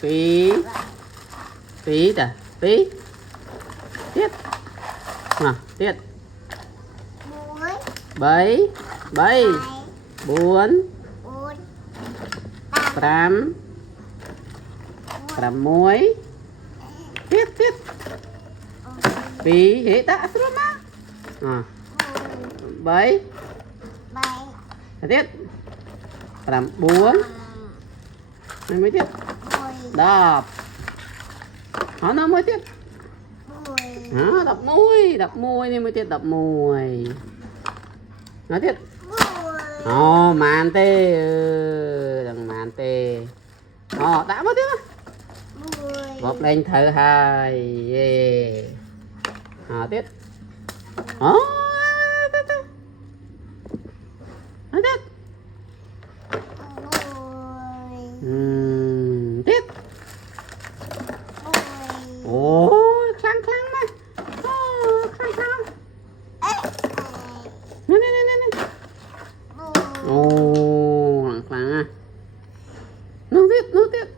Phí. Phí ta. Phí. Tiết. Nào, tiết. 7. 7. 4. 5. 6. Tiết, tiết. Phí. Hế ta. Sudah mah. Nah. 7. Tiết. 4. Này mới tiết. Đập. Nó mới tiết. Đó, đập môi nên mới tiết đập môi. Nó tiết. Ồ, màn tê. Đằng màn tê. Ồ, đã mất tiết á. Bóp lên thử hai. Yeah. Tiết. Ồ, tiết. Nó tiết. Tiết. Ôi, khăn mà. Khăn. Nè. Ồ, khăn à. No, tiết. No. Tiết.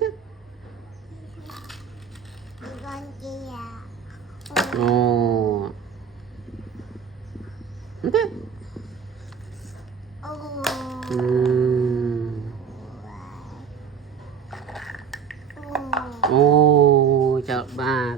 Tiết. Ồ. Tiết. Ồ, chợt bạc.